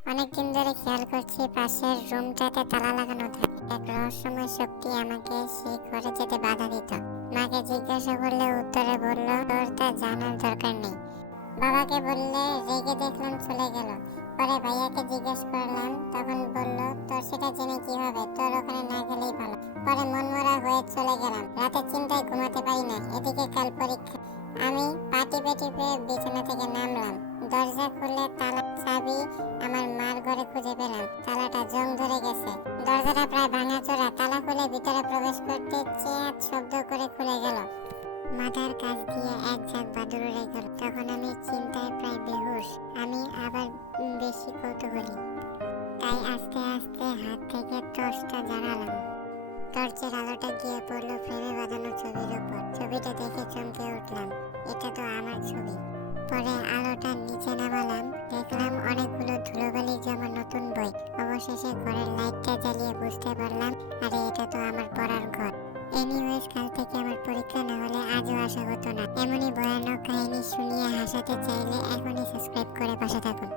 অনেকদিন ধরে খেয়াল করছি পাশের রুমটাতে তালা লাগানো থাকে। এক রহস্যময় শক্তি আমাকে সেই ঘরে যেতে বাধা দিত। মাকে জিজ্ঞাসা করলে উত্তরে বলল, তোর তা জানার দরকার নেই। বাবাকে বললে রেগে দেখলাম চলে গেল। পরে ভাইয়াকে জিজ্ঞেস করলাম, তখন বলল, তোর সেটা জেনে কি হবে, তোর ওখানে না গেলেই ভালো। পরে মনমরা হয়ে চলে গেলাম। রাতে চিন্তায় ঘুমাতে পারি না, এদিকে কাল পরীক্ষা। আমি পা টিপে টিপে বিছানা থেকে নামলাম। দরজা খুলে তালা চাবি আমার মার ঘরে খুঁজে পেলাম। তালাটা জং ধরে গেছে। দরজাটা প্রায় ভাঙাচোরা। তালা খুলে ভিতরে প্রবেশ করতে চেয়াত শব্দ করে খুলে গেল। মাথার কাছ দিয়ে এক ঝাঁক বাদুড় উড়ে গেল। তখন আমি চিন্তায় প্রায় বেহুশ। আমি আবার বেশি কৌতূহলী, তাই আস্তে আস্তে হাত থেকে টর্চটা জ্বালালাম। টর্চের আলোটা গিয়ে পড়লো ফ্রেমে বাঁধানো ছবির উপর। ছবিটা দেখে চমকে উঠলাম, এটা তো আমার ছবি। পরে আলোটা নিচে নামালাম, দেখলাম অনেকগুলো ধুলোবালি জমা নতুন বই। অবশেষে ঘরের লাইটটা জ্বালিয়ে বুঝতে পারলাম, আরে এটা তো আমার পড়ার ঘর। এনিওয়েজ, কাল থেকে আমার পরীক্ষা না হলে আজও আসা হতো না। এমনই ভয়ানক কাহিনী শুনিয়ে হাসাতে চাইলে এখনই সাবস্ক্রাইব করে পাশে থাকুন।